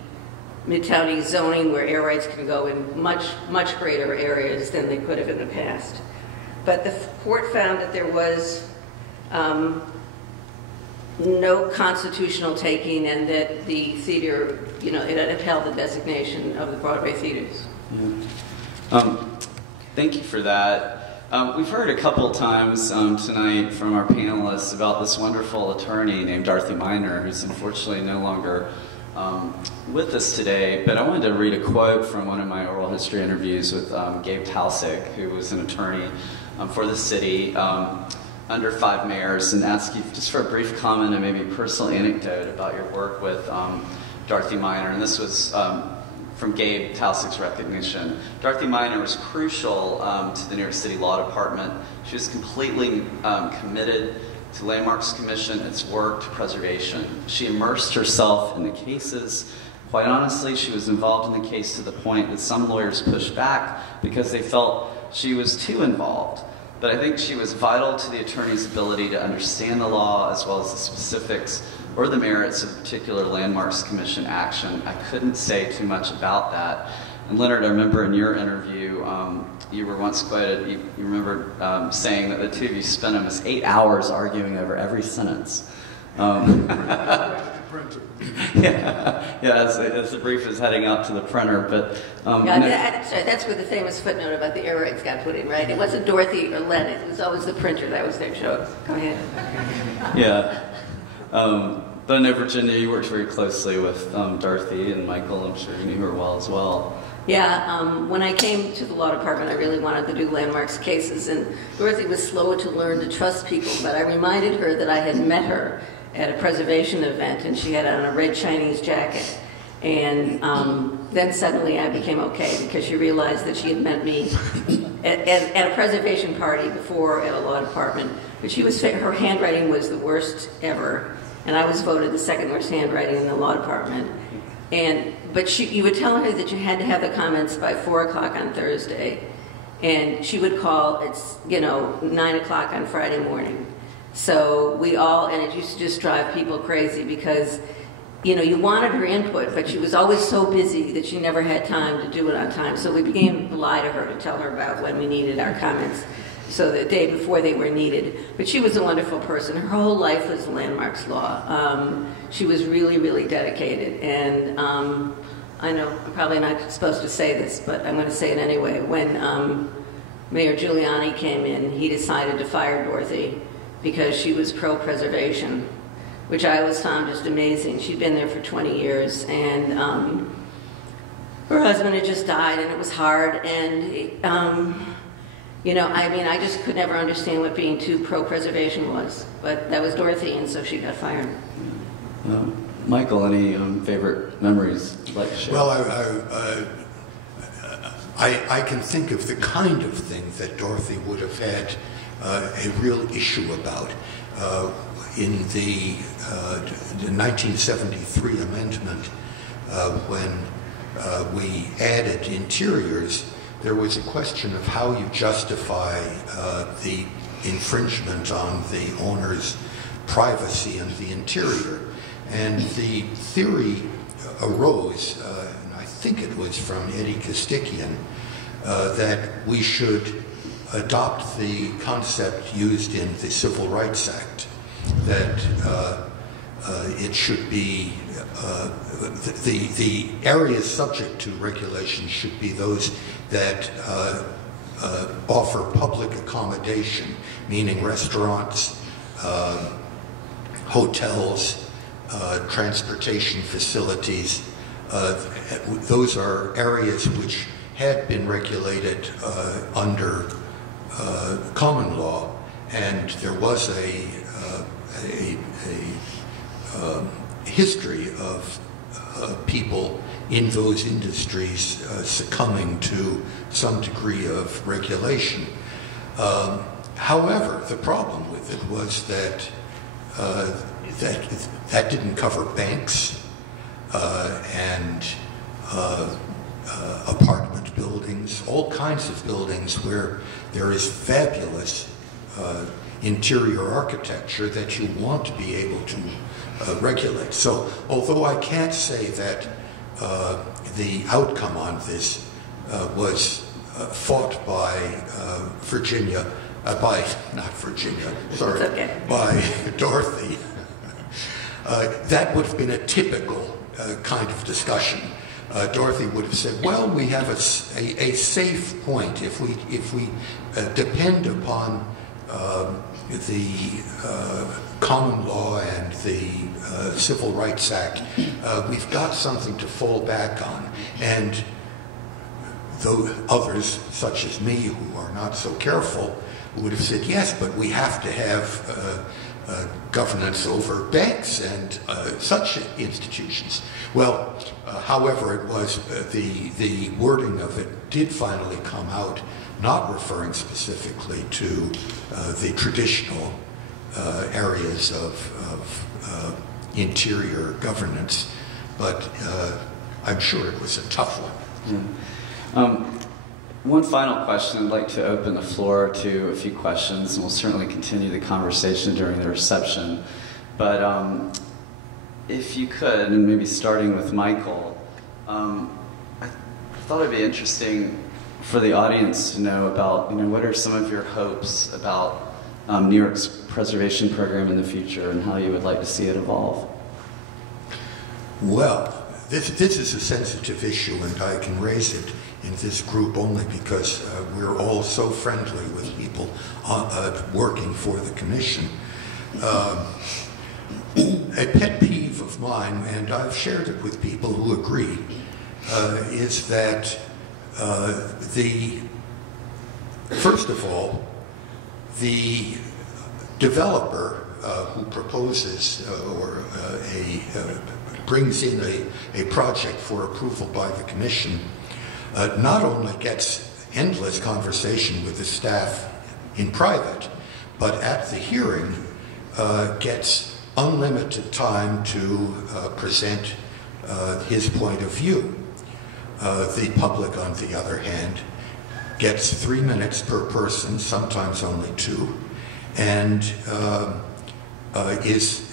Mid-County zoning where air rights can go in much, much greater areas than they could have in the past. But the court found that there was no constitutional taking, and that the theater, you know, it upheld the designation of the Broadway theaters. Yeah. Thank you for that. We've heard a couple times tonight from our panelists about this wonderful attorney named Dorothy Miner, who's unfortunately no longer with us today, but I wanted to read a quote from one of my oral history interviews with Gabe Tausig, who was an attorney for the city under 5 mayors, and ask you just for a brief comment and maybe a personal anecdote about your work with Dorothy Miner. And this was from Gabe Tausig's recognition. Dorothy Miner was crucial to the New York City Law Department. She was completely committed to Landmarks Commission, its work to preservation. She immersed herself in the cases. Quite honestly, she was involved in the case to the point that some lawyers pushed back because they felt she was too involved. But I think she was vital to the attorney's ability to understand the law as well as the specifics or the merits of particular Landmarks Commission action. I couldn't say too much about that. And Leonard, I remember in your interview, you were once quoted, you remember saying that the two of you spent almost 8 hours arguing over every sentence. As the brief is heading out to the printer, but that's where the famous footnote about the air rights got put in, right? It wasn't Dorothy or Leonard; it was always the printer that was their choice. Go ahead. Yeah, but I know, Virginia, you worked very closely with Dorothy and Michael. I'm sure you knew her well as well. Yeah, when I came to the law department, I really wanted to do landmarks cases, and Dorothy was slow to learn to trust people, but I reminded her that I had met her at a preservation event, and she had on a red Chinese jacket. And then suddenly I became okay, because she realized that she had met me at a preservation party before at a law department. But her handwriting was the worst ever, and I was voted the second worst handwriting in the law department. But you would tell her that you had to have the comments by 4 o'clock on Thursday, and she would call at 9 o'clock on Friday morning. So and it used to just drive people crazy because, you wanted her input, but she was always so busy that she never had time to do it on time. So we began to lie to her to tell her about when we needed our comments, so the day before they were needed. But she was a wonderful person. Her whole life was landmarks law. She was really, really dedicated. And I know I'm probably not supposed to say this, but I'm going to say it anyway. When Mayor Giuliani came in, he decided to fire Dorothy because she was pro-preservation, which I always found just amazing. She'd been there for 20 years, and her husband had just died, and it was hard. And I just could never understand what being too pro-preservation was. But that was Dorothy, and so she got fired. Michael, any favorite memories you'd like to share? Well, I can think of the kind of thing that Dorothy would have had a real issue about. In the 1973 amendment, when we added interiors, there was a question of how you justify the infringement on the owner's privacy in the interior. And the theory arose, and I think it was from Eddie Kostikian, that we should adopt the concept used in the Civil Rights Act, that it should be, the areas subject to regulation should be those that offer public accommodation, meaning restaurants, hotels, transportation facilities. Those are areas which had been regulated under common law, and there was a history of people in those industries succumbing to some degree of regulation. However, the problem with it was that that didn't cover banks and apartment buildings, all kinds of buildings where there is fabulous interior architecture that you want to be able to regulate. So although I can't say that the outcome on this was fought by by Dorothy, that would have been a typical kind of discussion. Dorothy would have said, well, we have a safe point if we depend upon the common law and the Civil Rights Act. We've got something to fall back on. And though others, such as me, who are not so careful, would have said, yes, but we have to have governance over banks and such institutions. Well, however it was, the wording of it did finally come out, not referring specifically to the traditional areas of interior governance, but I'm sure it was a tough one. Yeah. One final question. I'd like to open the floor to a few questions, and we'll certainly continue the conversation during the reception. But if you could, and maybe starting with Michael, I thought it'd be interesting for the audience to know about, what are some of your hopes about New York's preservation program in the future and how you would like to see it evolve? Well, this is a sensitive issue, and I can raise it in this group only because we're all so friendly with people working for the commission. A pet peeve of mine, and I've shared it with people who agree, is that first of all, the developer who proposes or brings in a project for approval by the commission not only gets endless conversation with the staff in private, but at the hearing gets unlimited time to present his point of view. The public, on the other hand, gets 3 minutes per person, sometimes only 2, and is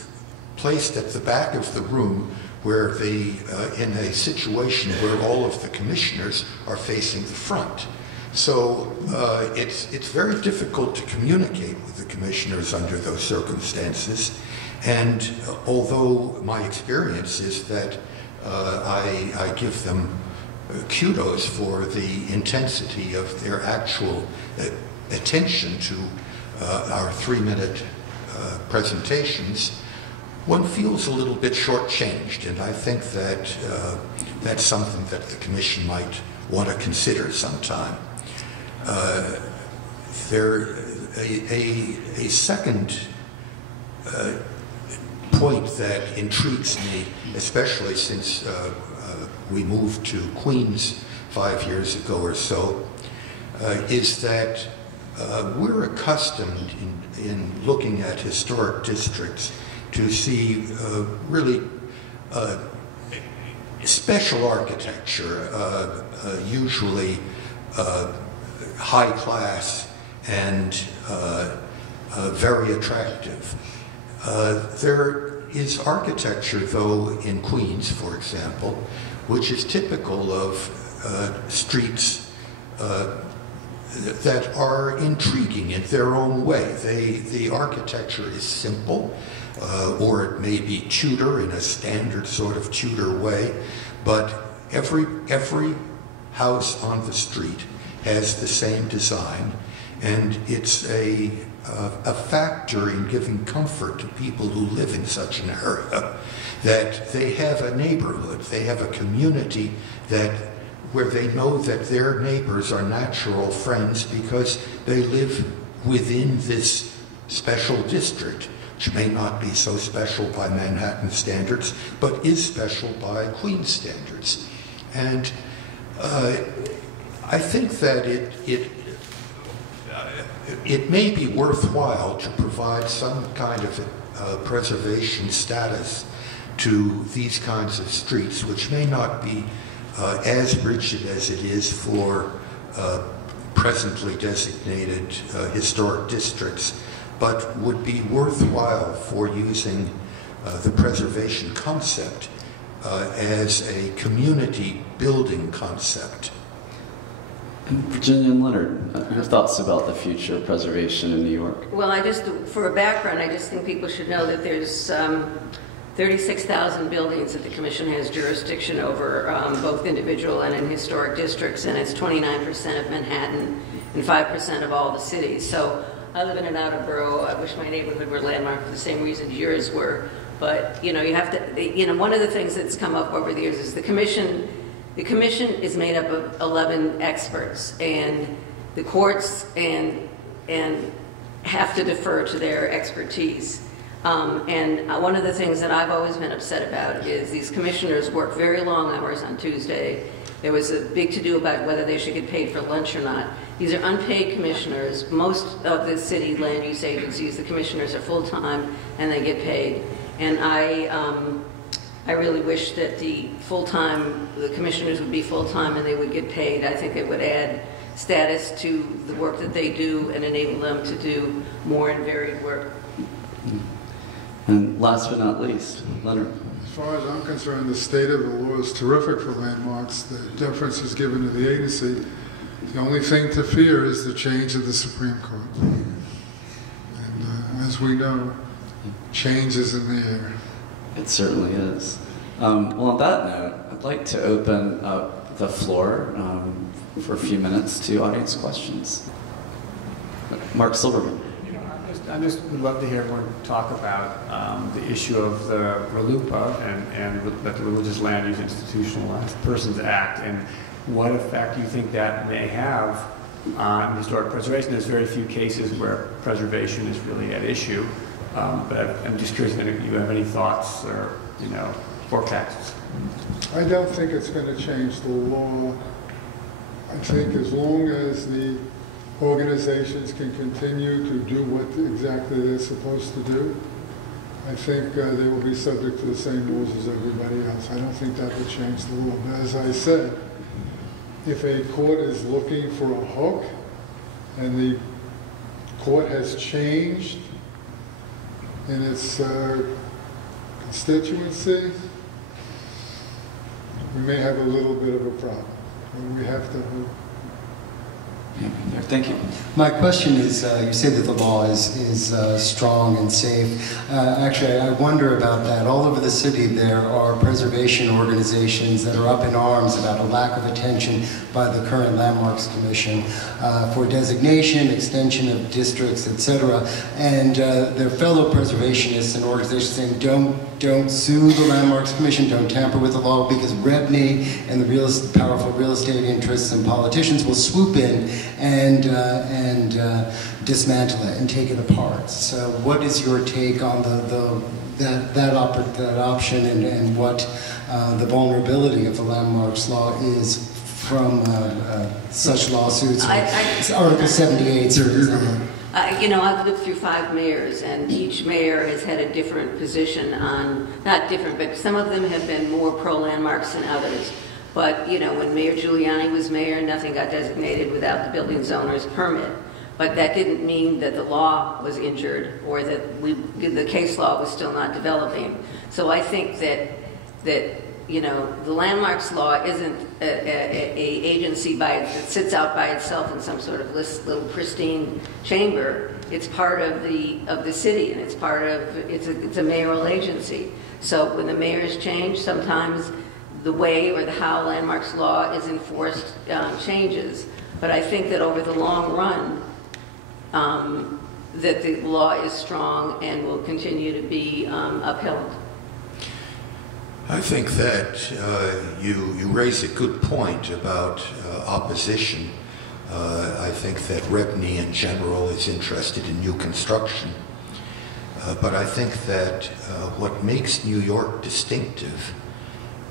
placed at the back of the room where in a situation where all of the commissioners are facing the front. So it's very difficult to communicate with the commissioners under those circumstances. And although my experience is that I give them kudos for the intensity of their actual attention to our 3-minute presentations, one feels a little bit shortchanged, and I think that that's something that the commission might want to consider sometime. A second point that intrigues me, especially since we moved to Queens 5 years ago or so, is that we're accustomed in looking at historic districts to see really special architecture, usually high class and very attractive. There is architecture, though, in Queens, for example, which is typical of streets that are intriguing in their own way. The architecture is simple, or it may be Tudor in a standard sort of Tudor way, but every house on the street has the same design, and it's a factor in giving comfort to people who live in such an area, that they have a neighborhood, they have a community where they know that their neighbors are natural friends because they live within this special district, which may not be so special by Manhattan standards, but is special by Queens standards. And I think that it may be worthwhile to provide some kind of preservation status to these kinds of streets, which may not be as rigid as it is for presently designated historic districts but would be worthwhile for using the preservation concept as a community building concept. And Virginia and Leonard, your thoughts about the future of preservation in New York? Well, for a background, I just think people should know that there's 36,000 buildings that the Commission has jurisdiction over, both individual and in historic districts, and it's 29% of Manhattan and 5% of all the cities. So I live in an outer borough. I wish my neighborhood were landmarked for the same reason yours were. But, you have to, one of the things that's come up over the years is the Commission is made up of 11 experts, and the courts and have to defer to their expertise. And one of the things that I've always been upset about is these commissioners work very long hours on Tuesday. There was a big to-do about whether they should get paid for lunch or not. These are unpaid commissioners. Most of the city land use agencies, the commissioners are full-time and they get paid. And I really wish that the commissioners would be full-time and they would get paid. I think it would add status to the work that they do and enable them to do more and varied work. And last but not least, Leonard. As far as I'm concerned, the state of the law is terrific for landmarks. The deference is given to the agency. The only thing to fear is the change of the Supreme Court. And as we know, change is in the air. It certainly is. Well, on that note, I'd like to open up the floor for a few minutes to audience questions. Mark Silverman. I just would love to hear everyone talk about the issue of the RLUIPA and the Religious Land Use Institutionalized Persons Act, and what effect you think that may have on historic preservation. There's very few cases where preservation is really at issue, but I'm just curious if you have any thoughts or forecasts. I don't think it's going to change the law. I think as long as the organizations can continue to do what exactly they're supposed to do, I think they will be subject to the same rules as everybody else. I don't think that would change the law. But as I said, if a court is looking for a hook and the court has changed in its constituency, we may have a little bit of a problem. And we have to Thank you. My question is, you say that the law is strong and safe. Actually, I wonder about that. All over the city there are preservation organizations that are up in arms about a lack of attention by the current Landmarks Commission for designation, extension of districts, etc. And their fellow preservationists and organizations saying, don't sue the Landmarks Commission, don't tamper with the law, because REBNY and the powerful real estate interests and politicians will swoop in and dismantle it and take it apart. So what is your take on that option and what the vulnerability of the Landmarks Law is from such lawsuits? Article 78. I've lived through 5 mayors, and each mayor has had a different position on, not different, but some of them have been more pro-landmarks than others. But, when Mayor Giuliani was mayor, nothing got designated without the building owner's permit. But that didn't mean that the law was injured or that the case law was still not developing. So I think that the landmarks law isn't a agency that sits out by itself in some sort of little pristine chamber. It's part of the city, and it's a mayoral agency. So when the mayors change, sometimes the way or the how landmarks law is enforced changes. But I think that over the long run, that the law is strong and will continue to be upheld. I think that you raise a good point about opposition. I think that REBNY in general is interested in new construction. But I think that what makes New York distinctive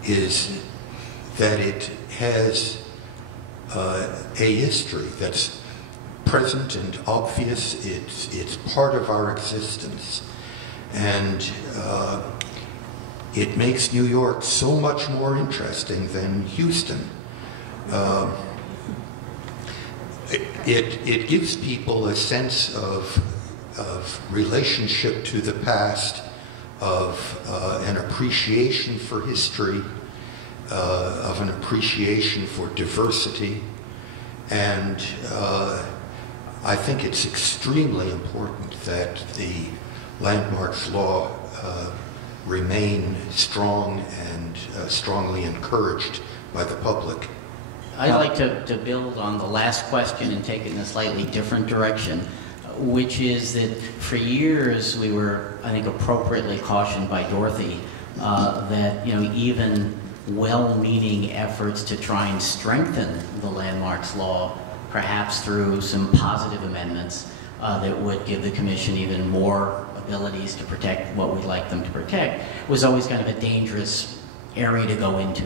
is that it has a history that's present and obvious. It's part of our existence. And it makes New York so much more interesting than Houston. It gives people a sense of of relationship to the past, of an appreciation for history, of an appreciation for diversity, and I think it's extremely important that the landmarks law remain strong and strongly encouraged by the public. I'd like to build on the last question and take it in a slightly different direction, which is that for years we were, I think, appropriately cautioned by Dorothy that, even well-meaning efforts to try and strengthen the landmarks law, perhaps through some positive amendments that would give the Commission even more abilities to protect what we'd like them to protect, was always kind of a dangerous area to go into,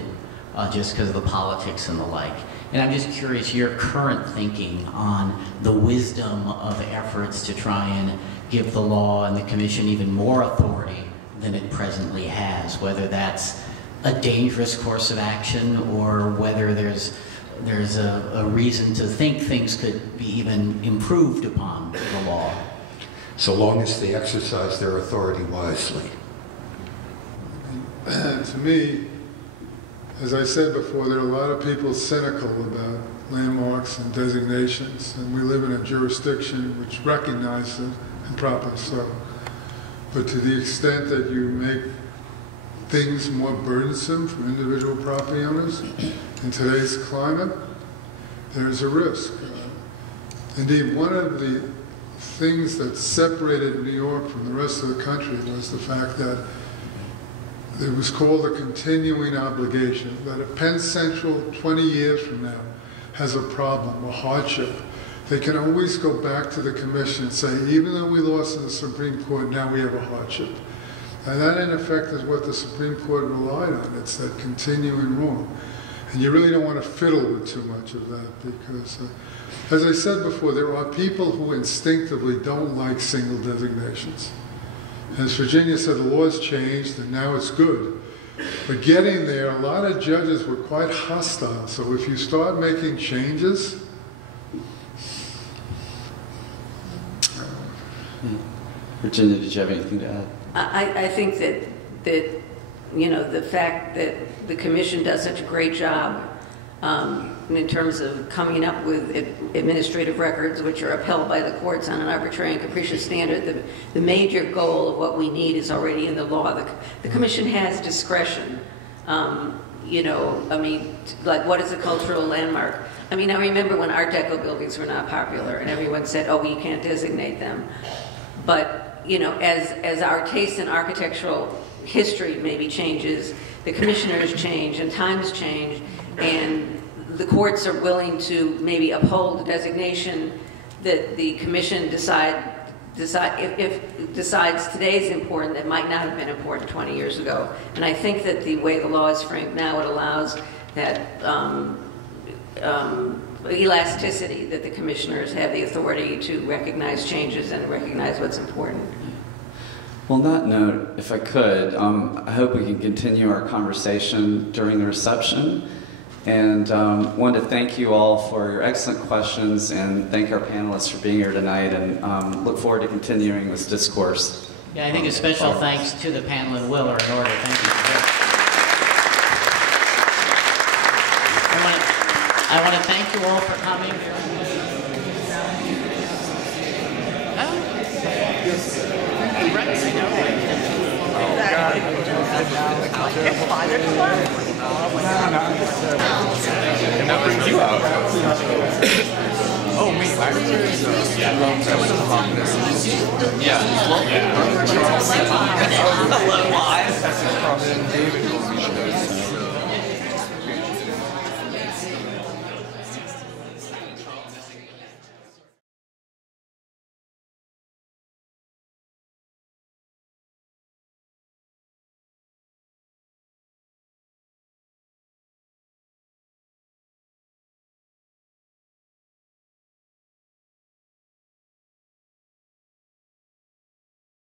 just because of the politics and the like. And I'm just curious, your current thinking on the wisdom of efforts to try and give the law and the Commission even more authority than it presently has, whether that's a dangerous course of action or whether there's a reason to think things could be even improved upon the law. So long as they exercise their authority wisely. To me, as I said before, there are a lot of people cynical about landmarks and designations, and we live in a jurisdiction which recognizes it, and properly so. But to the extent that you make things more burdensome for individual property owners in today's climate, there's a risk. Indeed, one of the things that separated New York from the rest of the country was the fact that it was called a continuing obligation, that if Penn Central 20 years from now has a problem, a hardship, they can always go back to the Commission and say, even though we lost in the Supreme Court, now we have a hardship. And that, in effect, is what the Supreme Court relied on. It's that continuing rule. And you really don't want to fiddle with too much of that because, as I said before, there are people who instinctively don't like single designations. As Virginia said, the law's changed and now it's good. But getting there, a lot of judges were quite hostile. So if you start making changes, Virginia, did you have anything to add? I think that the fact that the Commission does such a great job in terms of coming up with administrative records which are upheld by the courts on an arbitrary and capricious standard, the major goal of what we need is already in the law. The Commission has discretion. Like what is a cultural landmark? I mean, I remember when Art Deco buildings were not popular and everyone said, oh, we can't designate them. But as our taste in architectural history maybe changes, the commissioners change and times change, and the courts are willing to maybe uphold the designation that the Commission decides today is important that might not have been important 20 years ago. And I think that the way the law is framed now, it allows that elasticity, that the commissioners have the authority to recognize changes and recognize what's important. Well, on that note, if I could, I hope we can continue our conversation during the reception. And wanted to thank you all for your excellent questions and thank our panelists for being here tonight, and look forward to continuing this discourse. Yeah, I think a special thanks to the panel and Will are in order. Thank you. I want to thank you all for coming. That brings you out. Oh, me. Yeah.